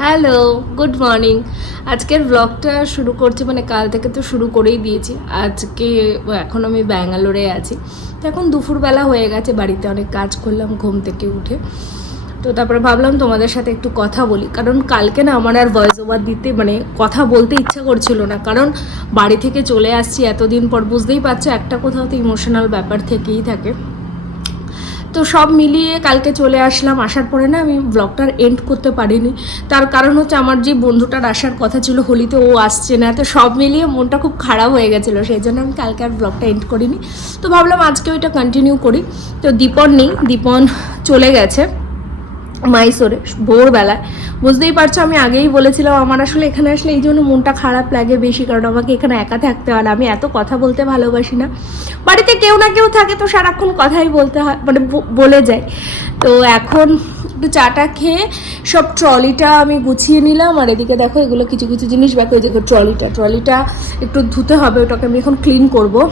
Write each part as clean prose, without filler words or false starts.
Hello, good morning. আজকের ব্লগটা শুরু করছি, মানে কাল থেকে তো শুরু করেই দিয়েছি। আজকে এখন আমি ব্যাঙ্গালোরে আছি, তো এখন দুপুরবেলা হয়ে গেছে, বাড়িতে অনেক কাজ করলাম ঘুম থেকে উঠে। তো তারপরে ভাবলাম তোমাদের সাথে একটু কথা বলি, কারণ কালকে না আমার আর ভয়েস ওভার দিতে মানে কথা বলতে ইচ্ছা করছিল না, কারণ বাড়ি থেকে চলে আসছি এতদিন পর, বুঝতেই পারছো একটা কোথাও তো ইমোশনাল ব্যাপার থেকেই থাকে। তো সব মিলিয়ে কালকে চলে আসলাম, আসার পরে না আমি ব্লগটার এন্ড করতে পারিনি। তার কারণ হচ্ছে আমার যে বন্ধুটার আসার কথা ছিল হোলিতে, ও আসছে না। তো সব মিলিয়ে মনটা খুব খারাপ হয়ে গেছিলো, সেই জন্য আমি কালকে আর ব্লগটা এন্ড করিনি। তো ভাবলাম আজকে ওইটা কন্টিনিউ করি। তো দীপন নেই, দীপন চলে গেছে মাইসোরে ভোরবেলায়। বুঝতেই পারছো, আমি আগেই বলেছিলাম আমার আসলে এখানে আসলে এই জন্য মনটা খারাপ লাগে বেশি, কারণ আমাকে এখানে একা থাকতে হয়। আমি এত কথা বলতে ভালোবাসি না, বাড়িতে কেউ না কেউ থাকে তো সারাক্ষণ কথাই বলতে হয়, মানে বলে যায়। তো এখন একটু চাটা খেয়ে সব ট্রলিটা আমি গুছিয়ে নিলাম, আর এদিকে দেখো এগুলো কিছু কিছু জিনিস ব্যাক হয়ে যাবে। ট্রলিটা একটু ধুতে হবে, ওটাকে আমি এখন ক্লিন করবো।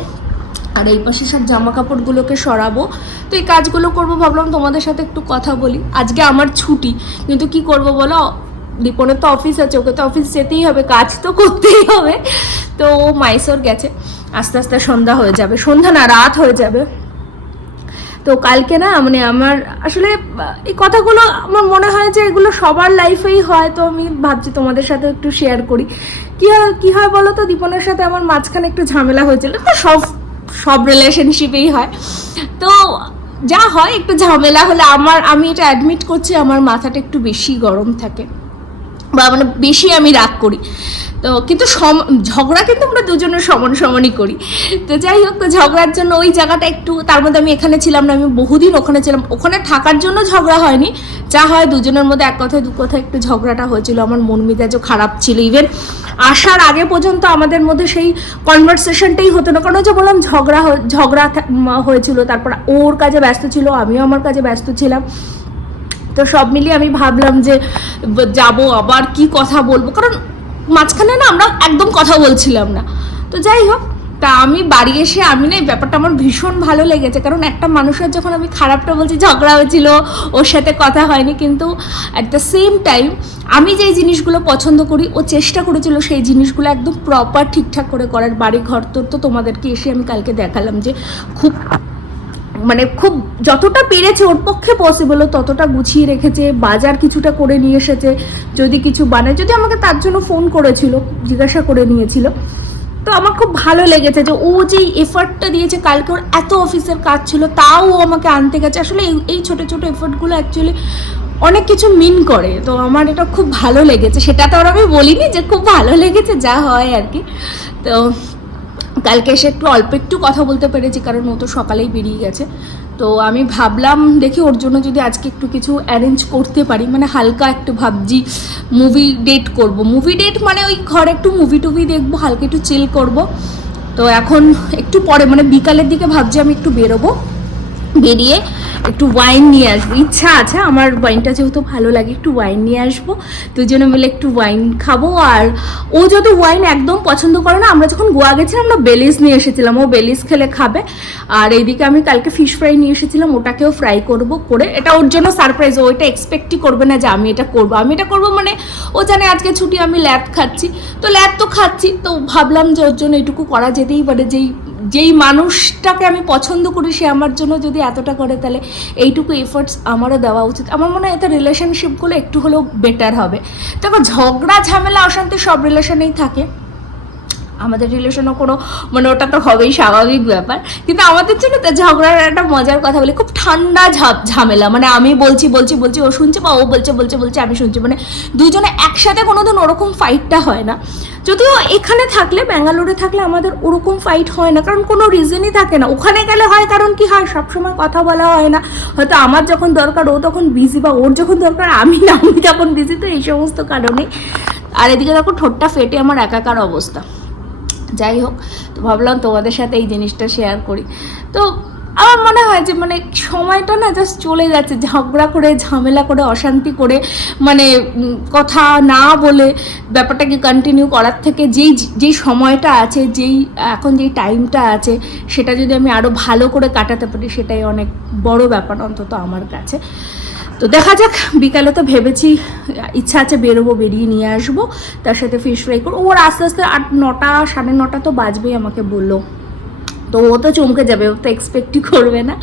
আর এই পাশে সব জামা কাপড়গুলোকে সরাবো। তো এই কাজগুলো করবো, ভাবলাম তোমাদের সাথে একটু কথা বলি। আজকে আমার ছুটি, কিন্তু কি করব বলো, দীপনের তো অফিস আছে, ওকে তো অফিস যেতেই হবে, কাজ তো করতেই হবে। তো ও মাইসোর গেছে, আস্তে আস্তে সন্ধ্যা হয়ে যাবে, সন্ধ্যা না রাত হয়ে যাবে। তো কালকে না মানে আমার আসলে এই কথাগুলো আমার মনে হয় যে এগুলো সবার লাইফেই হয়, তো আমি ভাবছি তোমাদের সাথে একটু শেয়ার করি। কি হয় বলো তো, দীপনের সাথে আমার মাঝখানে একটু ঝামেলা হয়েছিল, তো সব সব রিলেশনশিপেই হয়। তো যা হয় একটু ঝামেলা হলে আমি এটা অ্যাডমিট করছি, আমার মাথাটা একটু বেশি গরম থাকে, বা মানে বেশি আমি রাগ করি। তো কিন্তু ঝগড়া কিন্তু আমরা দুজনের সমান সমানই করি। তো যাই হোক, তো ঝগড়ার জন্য ওই জায়গাটা একটু, তার মধ্যে আমি এখানে ছিলাম না, আমি বহুদিন ওখানে ছিলাম, ওখানে থাকার জন্য ঝগড়া হয়নি, যা হয় দুজনের মধ্যে এক কথায় দু কথায় একটু ঝগড়াটা হয়েছিল। আমার মন মেজাজও খারাপ ছিল, ইভেন আসার আগে পর্যন্ত আমাদের মধ্যে সেই কনভারসেশনটাই হতো না, কারণ যে বললাম ঝগড়া হয়েছিল। তারপর ওর কাজে ব্যস্ত ছিল, আমিও আমার কাজে ব্যস্ত ছিলাম। তো সব মিলিয়ে আমি ভাবলাম যে যাব, আবার কি কথা বলবো, কারণ মাঝখানে না আমরা একদম কথা বলছিলাম না। তো যাই হোক, তা আমি বাড়ি এসে আমি না এই ব্যাপারটা আমার ভীষণ ভালো লেগেছে, কারণ একটা মানুষের যখন আমি খারাপটা বলছি, ঝগড়া হয়েছিল, ওর সাথে কথা হয়নি, কিন্তু অ্যাট দ্য সেম টাইম আমি যেই জিনিসগুলো পছন্দ করি ও চেষ্টা করেছিল সেই জিনিসগুলো একদম প্রপার ঠিকঠাক করে করার। বাড়ি ঘর তো তোমাদেরকে এসে আমি কালকে দেখালাম যে খুব মানে খুব যতটা পেরেছে ওর পক্ষে পসিবল ততটা গুছিয়ে রেখেছে, বাজার কিছুটা করে নিয়ে এসেছে, যদি কিছু বানায়, যদি আমাকে তার জন্য ফোন করেছিল, জিজ্ঞাসা করে নিয়েছিল। তো আমার খুব ভালো লেগেছে যে ও যেই এফার্টটা দিয়েছে, কালকে ওর এত অফিসের কাজ ছিল তাও ও আমাকে আনতে গেছে। আসলে এই ছোটো ছোটো এফার্টগুলো অ্যাকচুয়ালি অনেক কিছু মিন করে, তো আমার এটা খুব ভালো লেগেছে। সেটা তো আর আমি বলিনি যে খুব ভালো লেগেছে, যা হয় আর কি। তো কালকে এসে অল্প একটু কথা বলতে পেরেছি, কারণ ও তো সকালেই বেরিয়ে গেছে। তো আমি ভাবলাম দেখি ওর জন্য যদি আজকে একটু কিছু অ্যারেঞ্জ করতে পারি, মানে হালকা একটু ভাবছি মুভি ডেট করব। মুভি ডেট মানে ওই ঘরে একটু মুভি টুভি দেখবো, হালকা একটু চিল করব। তো এখন একটু পরে মানে বিকালের দিকে ভাবছি আমি একটু বেরোবো, বেরিয়ে একটু ওয়াইন নিয়ে আসবো, ইচ্ছা আছে আমার, ওয়াইনটা যেহেতু ভালো লাগে একটু ওয়াইন নিয়ে আসবো, দুজনে মিলে একটু ওয়াইন খাবো। আর ও যদি ওয়াইন একদম পছন্দ করে না, আমরা যখন গোয়া গেছিলাম আমরা বেলিজ নিয়ে এসেছিলাম, ও বেলিজ খেলে খাবে। আর এইদিকে আমি কালকে ফিশ ফ্রাই নিয়ে এসেছিলাম, ওটাকেও ফ্রাই করব, করে এটা ওর জন্য সারপ্রাইজ। ও এটা এক্সপেক্টই করবে না যে আমি এটা করবো, মানে ও জানে আজকে ছুটি, আমি ল্যাদ খাচ্ছি, তো ল্যাদ তো খাচ্ছি। তো ভাবলাম যে ওর জন্য এইটুকু করা যেতেই পারে, যেই মানুষটাকে আমি পছন্দ করি সে আমার জন্য যদি এতটা করে, তাহলে এইটুকু এফোর্টস আমারও দেওয়া উচিত। আমার মনে হয় এতে রিলেশনশিপগুলো একটু হলেও বেটার হবে। দেখো, ঝগড়া ঝামেলা অশান্তি সব রিলেশনেই থাকে, আমাদের রিলেশনও কোনো মানে ওটা তো হবেই, স্বাভাবিক ব্যাপার। কিন্তু আমাদের জন্য তো ঝগড়ার একটা মজার কথা বলি, খুব ঠান্ডা ঝামেলা, মানে আমি বলছি ও শুনছে, বা ও বলছে আমি শুনছি, মানে দুজনে একসাথে কোনোদিন ওরকম ফাইটটা হয় না। যদিও এখানে থাকলে, ব্যাঙ্গালোরে থাকলে আমাদের ওরকম ফাইট হয় না, কারণ কোনো রিজনই থাকে না। ওখানে গেলে হয়, কারণ কি হয় সবসময় কথা বলা হয় না, হয়তো আমার যখন দরকার ও তখন বিজি, বা ওর যখন দরকার আমি তখন বিজি, তো এই সমস্ত কারণে। আর এদিকে দেখো ঠোঁটটা ফেটে আমার একাকার অবস্থা। যাই হোক, তো ভাবলাম তোমাদের সাথে এই জিনিসটা শেয়ার করি। তো আমার মনে হয় যে মানে সময়টা না জাস্ট চলে যাচ্ছে ঝগড়া করে, ঝামেলা করে, অশান্তি করে, মানে কথা না বলে ব্যাপারটাকে কন্টিনিউ করার থেকে যেই সময়টা আছে, এখন যেই টাইমটা আছে, সেটা যদি আমি আরও ভালো করে কাটাতে পারি, সেটাই অনেক বড় ব্যাপার অন্তত আমার কাছে। তো তো দেখা যাক, বিকালে তো ভেবেছি ইচ্ছা আছে বেরোবো, বেরিয়ে নিয়ে আসবো, তার সাথে ফিশ ফ্রাই করবো। ওর আস্তে আস্তে 8-9টা 9:30 তো বাজবেই আমাকে বললো। তো ও তো চমকে যাবে, ও তো এক্সপেক্টই করবে না।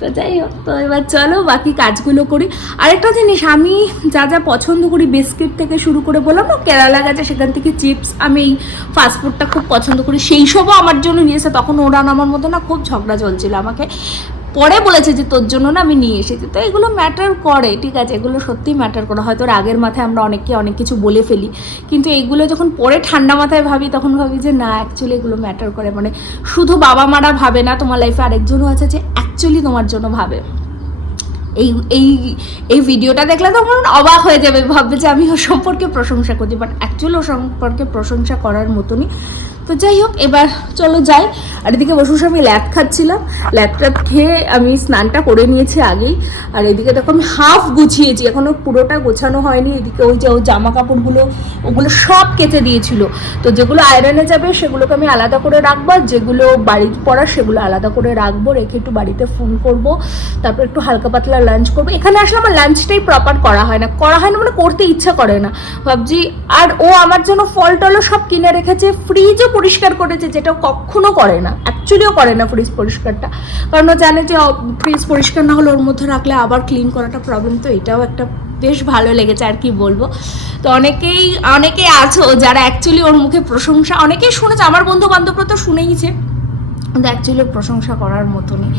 তো যাই হোক, তো এবার চলো বাকি কাজগুলো করি। আরেকটা জিনিস, আমি যা যা পছন্দ করি, বিস্কিট থেকে শুরু করে, বললাম না কেরালা গেছে সেখান থেকে চিপস, আমি এই ফাস্টফুডটা খুব পছন্দ করি, সেই সবও আমার জন্য নিয়ে এসে, তখন ওরা আমার মতো না খুব ঝগড়া চলছিল, আমাকে পরে বলেছে যে তোর জন্য না আমি নিয়ে এসেছি। তো এগুলো ম্যাটার করে, ঠিক আছে, এগুলো সত্যিই ম্যাটার করে। হয়তো রাগের মাথায় আমরা অনেককে অনেক কিছু বলে ফেলি, কিন্তু এইগুলো যখন পরে ঠান্ডা মাথায় ভাবি, তখন ভাবি যে না, অ্যাকচুয়ালি এগুলো ম্যাটার করে। মানে শুধু বাবা মারা ভাবে না, তোমার লাইফে আরেকজনও আছে যে অ্যাকচুয়ালি তোমার জন্য ভাবে। এই এই এই ভিডিওটা দেখলে তো আমার অবাক হয়ে যাবে, ভাববে যে আমি ওর সম্পর্কে প্রশংসা করছি, বাট অ্যাকচুয়ালি ওর সম্পর্কে প্রশংসা করার মতনই। তো যাই হোক, এবার চলো যাই। আর এদিকে বসে বসে আমি ল্যাদ খাচ্ছিলাম, ল্যাদটা খেয়ে আমি স্নানটা করে নিয়েছি আগেই। আর এদিকে দেখো আমি হাফ গুছিয়েছি, এখনও পুরোটা গোছানো হয়নি। এদিকে ওই যে ওই জামা কাপড়গুলো, ওগুলো সব কেচে দিয়েছিল। তো যেগুলো আয়রনে যাবে সেগুলোকে আমি আলাদা করে রাখবো, আর যেগুলো বাড়ি পড়া সেগুলো আলাদা করে রাখবো, রেখে একটু বাড়িতে ফোন করব, তারপর একটু হালকা পাতলা লাঞ্চ করবো। এখানে আসলে আমার লাঞ্চটাই প্রপার করা হয় না মানে করতে ইচ্ছা করে না, ভাবছি। আর ও আমার জন্য ফল টলও সব কিনে রেখেছে, ফ্রিজও পরিষ্কার করেছে, যেটা কখনো করে না, অ্যাকচুয়ালিও করে না ফ্রিজ পরিষ্কারটা, কারণ ও জানে যে ফ্রিজ পরিষ্কার না হলে ওর মধ্যে রাখলে আবার ক্লিন করাটা প্রবলেম। তো এটাও একটা বেশ ভালো লেগেছে, আর কি বলবো। তো অনেকেই আছো যারা অ্যাকচুয়ালি ওর মুখে প্রশংসা, অনেকেই শুনেছে, আমার বন্ধু বান্ধবরা তো শুনেইছে, কিন্তু অ্যাকচুয়ালি প্রশংসা করার মতনই।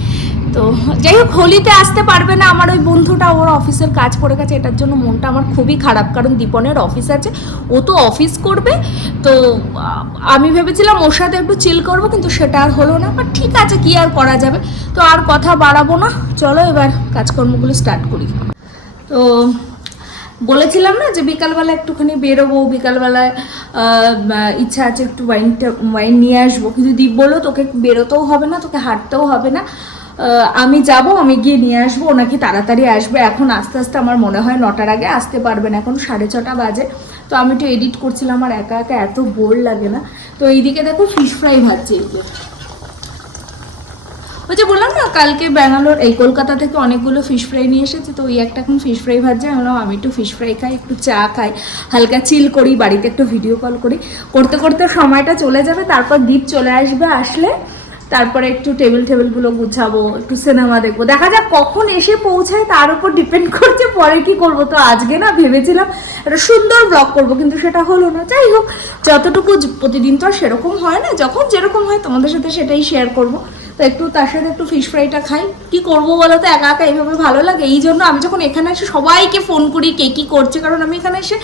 তো যাই হোক, হোলিতে আসতে পারবে না আমার ওই বন্ধুটা, ওর অফিসের কাজ পড়ে গেছে, এটার জন্য মনটা আমার খুবই খারাপ, কারণ দীপনের অফিস আছে, ও তো অফিস করবে। তো আমি ভেবেছিলাম ওর সাথে একটু চিল করবো, কিন্তু সেটা আর হলো না। বাট ঠিক আছে, কি আর করা যাবে। তো আর কথা বাড়াবো না, চলো এবার কাজকর্মগুলো স্টার্ট করি। তো বলেছিলাম না যে বিকালবেলা একটুখানি বেরোবো, বিকালবেলায় ইচ্ছা আছে একটু ওয়াইন নিয়ে আসবো, কিন্তু দীপ বললো তোকে বেরোতেও হবে না, তোকে হাঁটতেও হবে না, আমি যাব, আমি গিয়ে নিয়ে আসবো। ও নাকি তাড়াতাড়ি আসবে, এখন আস্তে আস্তে আমার মনে হয় 9টার আগে আসতে পারবে না, এখন 6:30 বাজে। তো আমি একটু এডিট করছিলাম, আর একা একা এত বোর লাগে না। তো এইদিকে দেখো ফিশ ফ্রাই ভাজছে, এইদিকে ওই যে বললাম না কালকে কলকাতা থেকে অনেকগুলো ফিশ ফ্রাই নিয়ে এসেছে, তো ওই একটা এখন ফিশ ফ্রাই ভাজছে। আমি একটু ফিশ ফ্রাই খাই, একটু চা খাই, হালকা চিল করি, বাড়িতে একটু ভিডিও কল করি, করতে করতে সময়টা চলে যাবে। তারপর দীপ চলে আসবে, আসলে তারপরে একটু টেবিলগুলো গুছাবো, একটু সিনেমা দেখবো, দেখা যাক কখন এসে পৌঁছায়, তার উপর ডিপেন্ড করছে পরে কি করব। তো আজকে না ভেবেছিলাম একটা সুন্দর ব্লগ করব, কিন্তু সেটা হলো না। যাই হোক, যতটুকু প্রতিদিন তো আর সেরকম হয় না, যখন যেরকম হয় তোমাদের সাথে সেটাই শেয়ার করব। তো একটু তার সাথে একটু ফিশ ফ্রাইটা খাই, কি করবো বলো তো, একা একা এইভাবে ভালো লাগে। এই জন্য আমি যখন এখানে এসে সবাইকে ফোন করি কে কী করছে, কারণ আমি এখানে এসে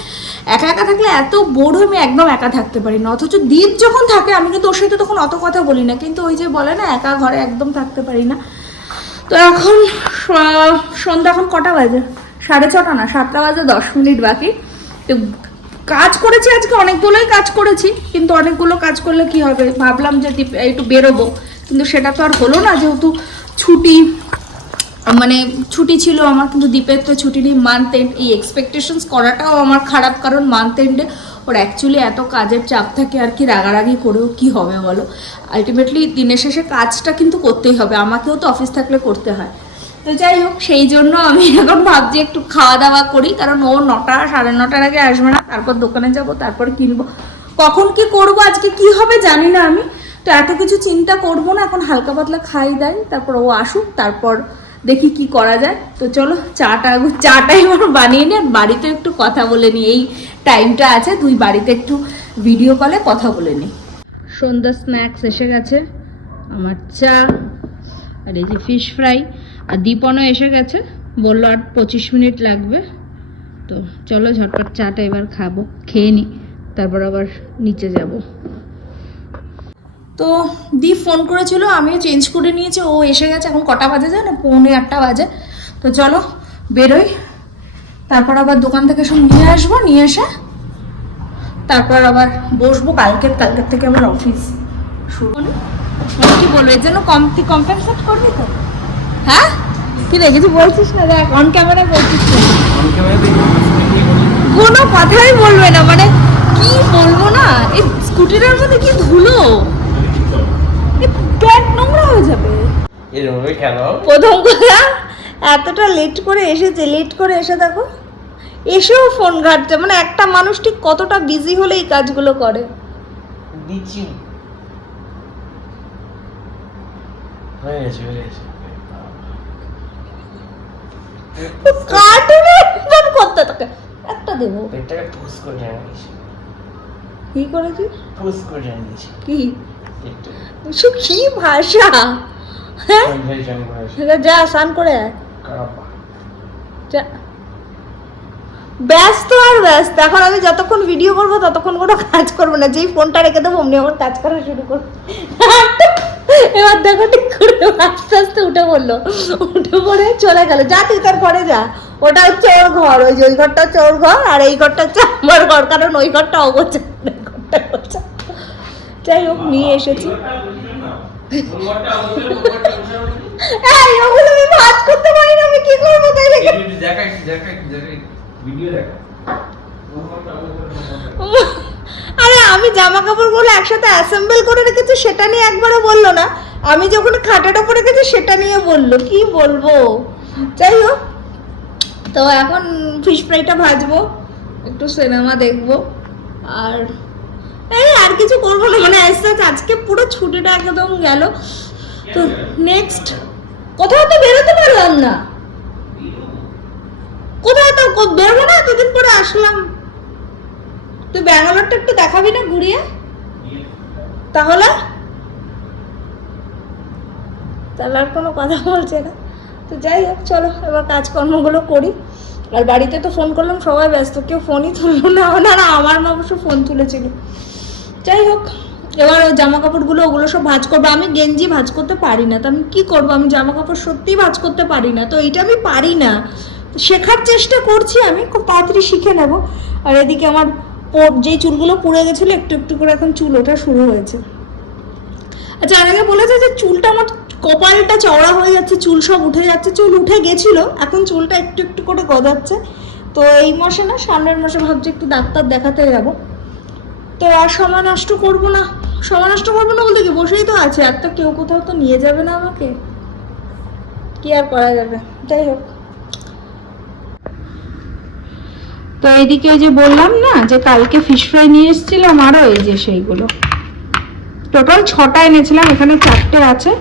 একা একা থাকলে এত বোর হয়ে আমি একদম একা থাকতে পারি না। অথচ দীপ যখন থাকে আমি কিন্তু ওর সাথে তখন অত কথা বলি না, কিন্তু ওই যে বলে না একা ঘরে একদম থাকতে পারি না। তো এখন সন্ধ্যা, এখন কটা বাজে, 6:30 না, 7টা বাজে 10 মিনিট বাকি। তো কাজ করেছি আজকে, অনেকগুলোই কাজ করেছি, কিন্তু অনেকগুলো কাজ করলে কি হবে, ভাবলাম যে একটু বেরোবো, কিন্তু সেটা তো আর হলো না, যেহেতু ছুটি ছিল আমার, কিন্তু দীপের তো ছুটি নেই। মান্থ এন্ড, এই এক্সপেকটেশনস করাটাও আমার খারাপ, কারণ মান্থ এন্ডে ওর অ্যাকচুয়ালি এত কাজের চাপ থাকে, আর কি রাগারাগি করেও কি হবে বলো। আলটিমেটলি দিনের শেষে কাজটা কিন্তু করতেই হবে, আমাকেও তো অফিস থাকলে করতে হয়। তো যাই হোক, সেই জন্য আমি এখন ভাবছি একটু খাওয়া দাওয়া করি, কারণ ও 9টা 9:30 আগে আসবে না, তারপর দোকানে যাব, তারপর কিনবো। কখন কি করব, আজকে কি হবে জানি না আমি, তো এত কিছু চিন্তা করবো না, এখন হালকা পাতলা খাই দাই, তারপর ও আসুক, তারপর দেখি কি করা যায়। তো চলো চাটাই এবার বানিয়ে নিই, আর বাড়িতে একটু কথা বলে নিই, এই টাইমটা আছে, তুই বাড়িতে একটু ভিডিও কলে কথা বলে নিই। সন্ধ্যা স্ন্যাক্স এসে গেছে, আমার চা, আর এই যে ফিশ ফ্রাই, আর দীপনও এসে গেছে, বললো আর 25 মিনিট লাগবে। তো চলো ঝটপট চাটা এবার খাবো, খেয়ে নিই, তারপর আবার নিচে যাব। তো দীপ ফোন করেছিল, আমিও চেঞ্জ করে নিয়েছি, ও এসে গেছে। এখন কটা বাজে জানো, 7:45 বাজে। তো চলো বেরোই, তারপর আবার দোকান থেকে সব নিয়ে আসবো, নিয়ে এসে তারপর আবার বসবো। কালকের থেকে আবার অফিস শুরু। কি বলবো, এর জন্য কম্পেনসেট করবি তো? হ্যাঁ, কি রে কিছু বলছিস না? দেখ অন ক্যামেরায় বলছিস না, কোনো কথাই বলবে না, মানে কি বলবো না, এই স্কুটিটার মধ্যে কি ধুলো, প্যান্ট নোংরা হয়ে যাবে। প্রথম কথা এতটা লেট করে এসেছে, লেট করে এসে দেখো এসেও ফোন ঘাটছে। মানে একটা মানুষ ঠিক কতটা বিজি হলে এই কাজগুলো করে। দিচ্ছি হয়ে গেছে কার্টুনে ফোন করতে থাকে একটা দেবো। পেটটাকে পুশ করে জানিয়েছি। কি করেছি? পুশ করে জানিয়েছি। কি কি ভাষা? হ্যাঁ যা স্নান করে আয়। যা। ব্যস্ত আর ব্যস্ত। এখন আমি যতক্ষণ ভিডিও করবো ততক্ষণ কোনো কাজ করবো না, যেই ফোনটা রেখে দেবো অমনি আমার কাজ করা শুরু করবো। এবার দেখো ঠিক করে আস্তে আস্তে উঠে পড়লো, উঠে পড়ে চলে গেল। যা তুই তার ঘরে যা, ওটা হচ্ছে ওর ঘর, ওই যে ওই ঘরটা হচ্ছে ওর ঘর, আর এই ঘরটা হচ্ছে আমার ঘর, কারণ ওই ঘরটা অগোছা, ঘরটা গোছা। যাই হোক নিয়ে এসেছি। এই ওগুলো আমি ভাঁজ করতে পারি না, আমি কি করবো তাই দেখে। আরে আমি জামা কাপড়গুলো একসাথে অ্যাসেম্বল করে রেখেছি, সেটা নিয়ে একবারও বললো না। আমি যখন খাটের ওপর রেখেছি সেটা নিয়ে বললো, কি বলবো। যাই হোক, তো এখন ফিশ ফ্রাইটা ভাজবো, একটু সিনেমা দেখবো, আর এই আর কিছু করবো না। মানে আজকে পুরো ছুটিটা একদম গেল। তো নেক্সট কোথাও তো বেরোতে পারলাম না, কোথাও তো বেরোবো না, দুদিন পরে আসলাম। তুই ব্যাঙ্গালোরটা একটু দেখাবি না ঘুরিয়ে? তাহলে আর কোনো কথা বলছে না। তো যাই হোক চলো এবার কাজকর্মগুলো করি। আর বাড়িতে তো ফোন করলাম, সবাই ব্যস্ত, কেউ ফোনই তুললো না। না আমার মা অবশ্য ফোন তুলেছিল। যাই হোক এবার জামা কাপড়গুলো ওগুলো সব ভাঁজ করবো। আমি গেঞ্জি ভাঁজ করতে পারি না, তো আমি কি করবো? আমি জামা কাপড় সত্যিই ভাঁজ করতে পারি না, তো এইটা আমি পারি না। শেখার চেষ্টা করছি, আমি খুব তাড়াতাড়ি শিখে নেব। আর এদিকে আমার যেই চুলগুলো পুড়ে গেছিলো একটু একটু করে এখন চুল ওঠা শুরু হয়েছে। আচ্ছা আর আগে বলেছে যে চুলটা আমার কপালটা চওড়া হয়ে যাচ্ছে, চুল সব উঠে যাচ্ছে। চুল উঠে গেছিল, এখন চুলটা একটু একটু করে গজাচ্ছে। তো এই মাসে না, সামনের মাসে ভাবছি একটু ডাক্তার দেখাতে যাব। তো আর সময় নষ্ট করবো না, সময় নষ্ট করবো না বলতে কি, বসেই তো আছে, আর তো কেউ কোথাও তো নিয়ে যাবে না আমাকে, কি আর করা যাবে। যাই হোক, তো এইদিকে ওই যে বললাম না যে কালকে ফিশ ফ্রাই নিয়ে এসেছিলাম, আরও এই যে সেইগুলো টোটাল 6টা এনেছিলাম, এখানে 4টে আছে।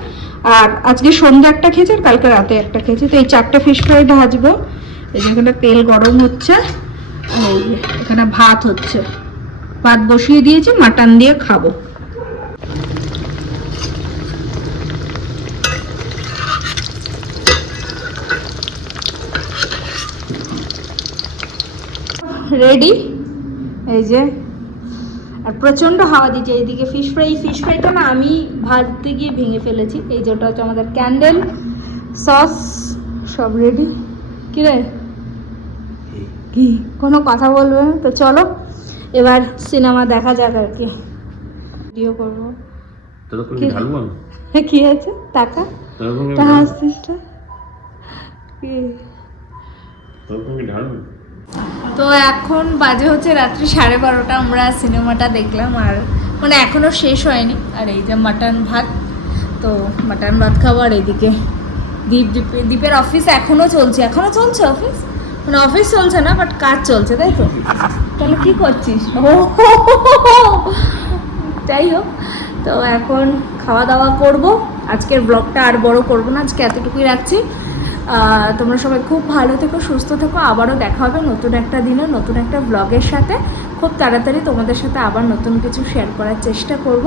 আর আজকে সন্ধ্যে একটা খেয়েছি আর কালকে রাতে একটা খেয়েছি। তো এই 4টে ফিশ ফ্রাই ভাজবো। এই যে এখানে তেল গরম হচ্ছে, আর এই যে এখানে ভাত হচ্ছে, ভাত বসিয়ে দিয়েছি, মাটন দিয়ে খাবো। রেডি, এই যে। আর প্রচণ্ড হাওয়া দিচ্ছে এইদিকে। ফিশ ফ্রাইটা না আমি ভাজতে গিয়ে ভেঙে ফেলেছি। এই যে ওটা হচ্ছে আমাদের ক্যান্ডেল, সস সব রেডি। কি রে, কি কোনো কথা বলবে না? তো চলো এবার সিনেমা দেখা যাক আর কি। ভিডিও করবো। কি আছে টাকা হাসছিস না? তো এখন বাজে হচ্ছে রাত্রি 12:30। আমরা সিনেমাটা দেখলাম, আর মানে এখনো শেষ হয়নি। আর এই যে মাটন ভাত, তো মাটন ভাত খাবো। আর এদিকে দীপের অফিস এখনো চলছে অফিস, মানে অফিস চলছে না বাট কাজ চলছে, তাই তো? তাহলে কি করছিস? যাই হোক, তো এখন খাওয়া দাওয়া করব। আজকের ব্লগটা আর বড় করব না, আজকে এতটুকুই রাখছি। তোমরা সবাই খুব ভালো থেকো, সুস্থ থেকো। আবারও দেখা হবে নতুন একটা দিনে, নতুন একটা ব্লগের সাথে। খুব তাড়াতাড়ি তোমাদের সাথে আবার নতুন কিছু শেয়ার করার চেষ্টা করব।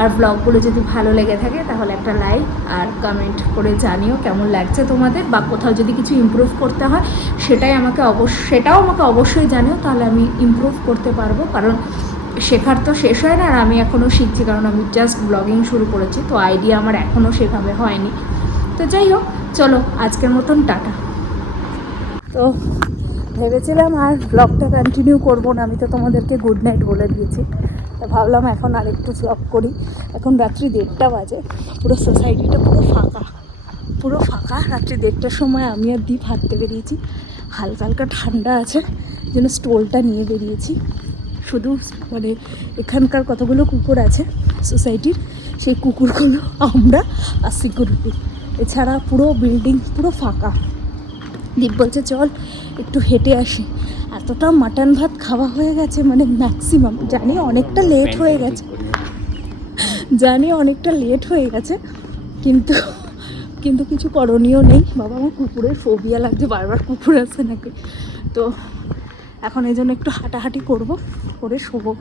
আর ব্লগগুলো যদি ভালো লেগে থাকে তাহলে একটা লাইক আর কমেন্ট করে জানিও কেমন লাগছে তোমাদের, বা কোথাও যদি কিছু ইমপ্রুভ করতে হয় সেটাও আমাকে অবশ্যই জানিও, তাহলে আমি ইমপ্রুভ করতে পারবো। কারণ শেখার তো শেষ হয় না, আর আমি এখনও শিখছি, কারণ আমি জাস্ট ব্লগিং শুরু করেছি, তো আইডিয়া আমার এখনও সেভাবে হয়নি। তো যাই হোক, চলো আজকের মতন টাটা। তো ভেবেছিলাম আর ব্লগটা কন্টিনিউ করবো না, আমি তো তোমাদেরকে গুড নাইট বলে দিয়েছি। তো ভাবলাম এখন আর একটু ব্লগ করি। এখন রাত্রি 1:30 বাজে, পুরো সোসাইটিটা পুরো ফাঁকা। রাত্রি 1:30টার সময় আমি আর দীপ হাঁটতে বেরিয়েছি। হালকা হালকা ঠান্ডা আছে, যেন স্টোলটা নিয়ে বেরিয়েছি। শুধু মানে এখানকার কতগুলো কুকুর আছে সোসাইটির, সেই কুকুরগুলো আমরা আর সিকিউরিটি, এছাড়া পুরো বিল্ডিং পুরো ফাঁকা। দীপ বলছে চল একটু হেঁটে আসি। এতটা মাটন ভাত খাওয়া হয়ে গেছে, মানে ম্যাক্সিমাম। জানি অনেকটা লেট হয়ে গেছে, কিন্তু কিন্তু কিছু করণীয় নেই। বাবা, আমার কুকুরের ফোবিয়া লাগছে, বারবার কুকুর আছে নাকি। তো এখন এই জন্য একটু হাঁটাহাঁটি করবো, করে শোবো।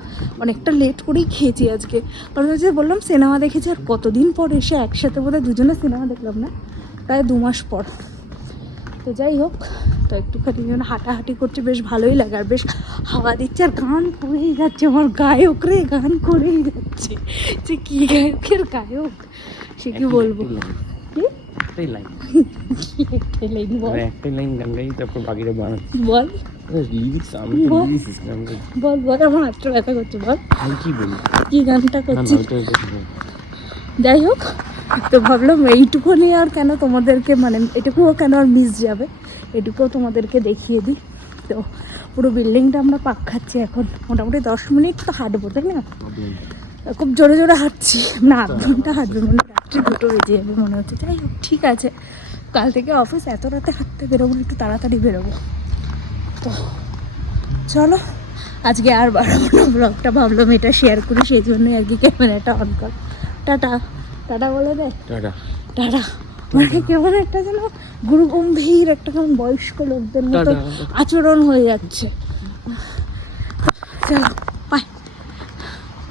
অনেকটা লেট করেই খেয়েছি আজকে, কারণ ওই যে বললাম সিনেমা দেখেছি। আর কতদিন পর এসে একসাথে বোধহয় দুজনে সিনেমা দেখলাম না, প্রায় 2 মাস পর। তো যাই হোক, তো একটুখানি যেন হাঁটাহাঁটি করছে, বেশ ভালোই লাগে। আর বেশ হাওয়া দিচ্ছে, আর গান করেই যাচ্ছে আমার গায়ক রে, গান করেই যাচ্ছে। যে কি গায়কের গায়ক সে কি বলবো। কি একটাই লাইন, একটাই লাইন বল, একটাই লাইন গান গাই, তারপর বাকিটা বানাই। বল লিরিক্স আমি বল। লিরিক্স বল বল, আমার হাতটা ব্যথা করছে, বল আমি কি বলি। কি গানটা না করছি। না, ওইটা যাই হোক, তো ভাবলাম এইটুকুনি আর কেন তোমাদেরকে, মানে এটুকুও কেন আর মিস যাবে, এটুকুও তোমাদেরকে দেখিয়ে দিই। তো পুরো বিল্ডিংটা আমরা পাক খাচ্ছি এখন। মোটামুটি 10 মিনিট তো হাঁটবো, তাই না? খুব জোরে জোরে হাঁটছি, না 8 ঘন্টা হাঁটবে, মানে রাত্রি 2টো বেজে যাবে মনে হচ্ছে। যাই হোক, ঠিক আছে, কাল থেকে অফিস, এত রাতে হাঁটতে বেরোবো না, একটু তাড়াতাড়ি বেরোবো। তো চলো, আজকে আর বাড়াবো না ব্লগটা, ভাবলাম এটা শেয়ার করি, সেই জন্যই আর কি ক্যামেরাটা অন কর। টাটা টাটা বলে দে, টাটা। টাটা। মানে কেমন একটা যেন গুরু গম্ভীর একটা কেমন বয়স্ক লোকদের মতো আচরণ হয়ে যাচ্ছে। চলো।